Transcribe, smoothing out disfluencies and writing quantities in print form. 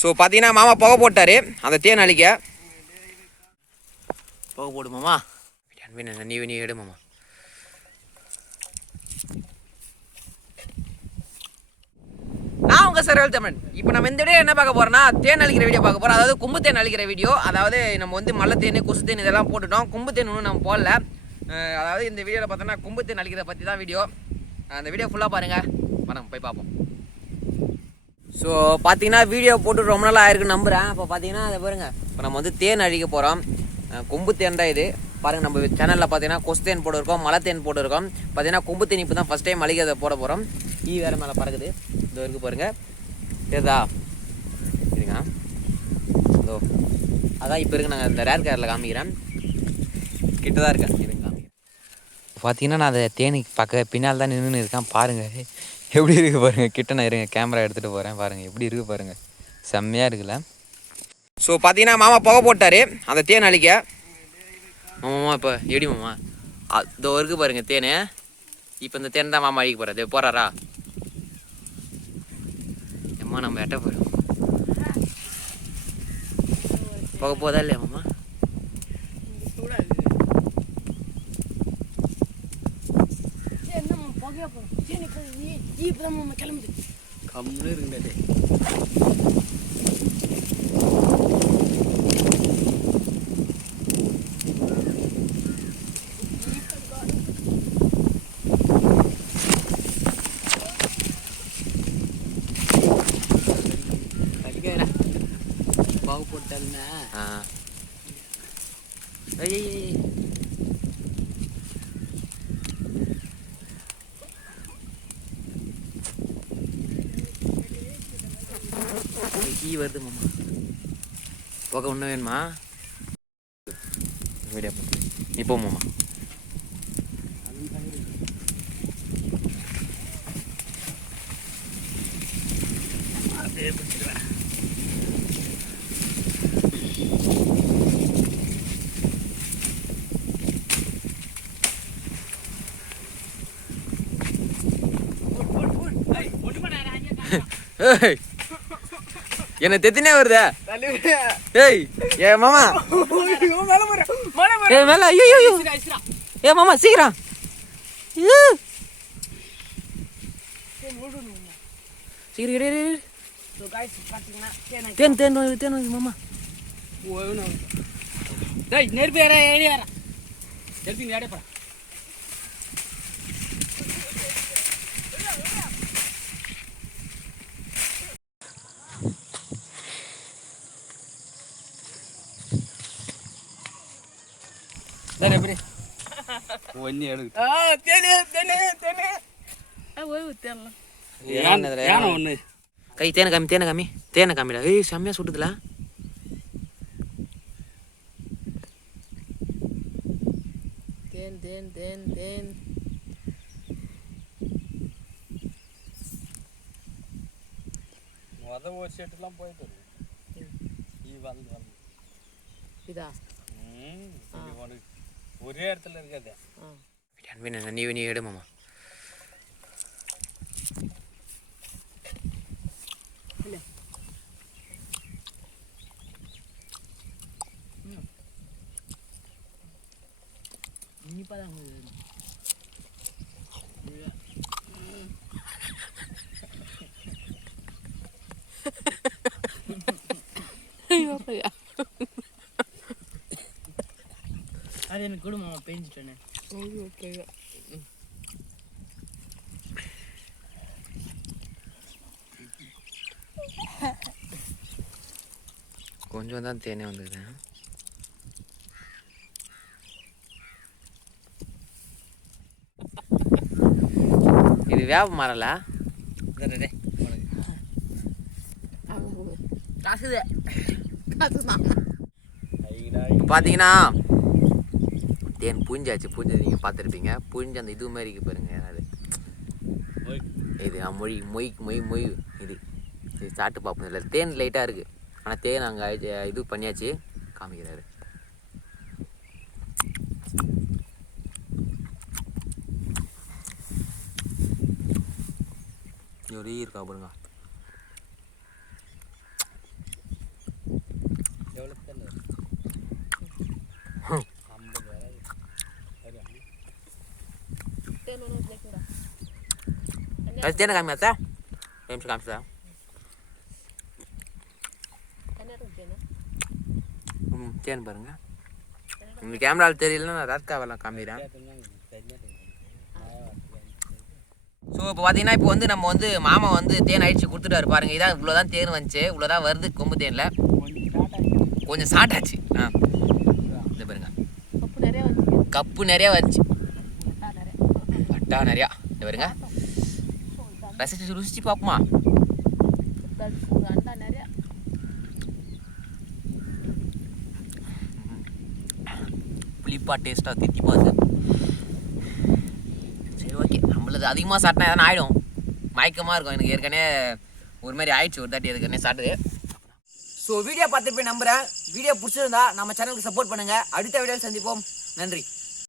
So பார்த்தீங்கன்னா மாமா புகை போட்டார் அந்த தேன் அழிக்க. புகை போடு மாமா. நீ எடு மாமா. நான் உங்கள் சர்வல் தமிழ். இப்போ நம்ம இந்த வீடியோ என்ன பார்க்க போகிறோம்னா தேன் அழிக்கிற வீடியோ பார்க்க போகிறோம். அதாவது கும்பு தேன் அழிக்கிற வீடியோ. அதாவது நம்ம வந்து மல்ல தேன், கொசு தேன் இதெல்லாம் போட்டுட்டோம். கும்பு தேன் ஒன்றும் நம்ம போடல. அதாவது இந்த வீடியோவில் பார்த்தோன்னா கும்பு தேன் அழிக்கிறத பற்றி தான் வீடியோ. அந்த வீடியோ ஃபுல்லாக பாருங்கள். வணக்கம், போய் பார்ப்போம். ஸோ பார்த்தீங்கன்னா வீடியோ போட்டு ரொம்ப நாள் ஆயிருக்குன்னு நம்புகிறேன். இப்போ பார்த்தீங்கன்னா அதை பாருங்கள், இப்போ நம்ம வந்து தேன் அழிக்க போகிறோம். கொம்பு தேன் தான் இது. பாருங்கள், நம்ம சேனலில் பார்த்தீங்கன்னா கொசு தேன் போட்டுருக்கோம், மலை தேன் போட்டுருக்கோம். பார்த்தீங்கன்னா கொம்பு தேன் இப்போ தான் ஃபஸ்ட் டைம் அழிக்கிறத போட போகிறோம். வேறு மேலே பறக்குது, இதோ இருக்குது பாருங்கள். சரிதா? சரிங்க. இதோ அதான் இப்போ இருக்குது. நாங்கள் இந்த ரேர் கேரில் காமிக்கிறேன். கிட்ட தான் இருக்கேன். இருங்க காமிக்கிறேன். பார்த்தீங்கன்னா நான் அதை தேனிக்கு பார்க்க பின்னால் தான் நின்றுன்னு இருக்கேன். பாருங்கள் எப்படி இருக்குது பாருங்கள். கிட்ட நான் இருங்க, கேமரா எடுத்துகிட்டு போகிறேன். பாருங்கள் எப்படி இருக்குது பாருங்கள், செம்மையாக இருக்குல்ல. ஸோ பார்த்தீங்கன்னா மாமா புகை போட்டார் அந்த தேன் அழிக்க. மாமா இப்போ எப்படி மாமா இதோ இருக்குது பாருங்கள் தேன். இப்போ இந்த தேன் தான் மாமா அழிக்க போகிறாரு. போகிறாரா? அம்மா நம்ம எட்ட போகிறோம். புகை போதா இல்லையா மாமா? கம்முன்னு இருக்குங்க. பாவு போட்டேன்னா கீ வருது மாமா. புகை ஒன்று வேணுமா? வீடியோ போட்டு இப்போ மாமா. அப்படியே பிடிச்சிடுவேன். என்ன தெத்தினே வருதா? ஏய் ஏ மாமா, ஏ மேல. ஐயோ ஏ மாமா சீக்கிரம். சீக்கிரம் தேன் தேன் தேன் மாமா. நெருப்பு நெருப்பு கை தேனை காமி, தேனை காமி, தேனை காமிடா. ஏய் செம்மையா சுட்டுதுல. தேன் தேன் தேன் தேன். இதா ஒரே இடத்துல இருக்காது. நீ எடு மாமா. அது எனக்கு கூட மாமா பேஞ்சிட்டேனே. கொஞ்சம் தான் தேனே வந்துக்குது. இது வேப்ப மரல. பார்த்தீங்கன்னா தேன் புழிஞ்சாச்சு. புழிஞ்சது நீங்கள் பார்த்துருப்பீங்க. புழிஞ்சு அந்த இது மாதிரி இருக்கு பாருங்க. அது இது மொய் மொய் மொய் மொய். இது சாப்பிட்டு பார்ப்போம். இதில் தேன் லைட்டாக இருக்குது. ஆனால் தேன் அங்கே இது பண்ணியாச்சு. காமிக்கிறாரு. ஒரு இருக்கா பாருங்க. அது தேனை காமியாத்தா நிமிஷம் காமிச்சா தேன் பாருங்க இந்த கேமராவில் தெரியலன்னா நான் ராத்காவெல்லாம் காமிக்கிறேன். ஸோ இப்போ பார்த்தீங்கன்னா இப்போ வந்து நம்ம வந்து மாமா வந்து தேன் அடிச்சு கொடுத்துட்டாரு பாருங்க. இதான் இவ்வளோதான் தேன் வந்துச்சு, இவ்வளோதான் வருது கொம்பு தேனில். கொஞ்சம் ஸ்டார்ட் ஆச்சு. இந்த பாருங்க கப்பு நிறையா வந்துச்சு, பட்டா நிறையா. இந்த பாருங்க ரசிச்சு ருசிச்சு பார்ப்போமா? புளிப்பா டேஸ்ட்டாக தித்திப்பா இருக்குது. சரி ஓகே, நம்மளது அதிகமாக சாப்பிட்டா எதனா ஆகிடும், மயக்கமாக இருக்கும். எனக்கு ஏற்கனவே ஒரு மாதிரி ஆயிடுச்சு ஒரு தாட்டி ஏற்கனவே சாப்பிட்டு. ஸோ வீடியோ பார்த்து போய் நம்புகிறேன். வீடியோ பிடிச்சிருந்தா நம்ம சேனலுக்கு சப்போர்ட் பண்ணுங்கள். அடுத்த வீடியோவில் சந்திப்போம். நன்றி.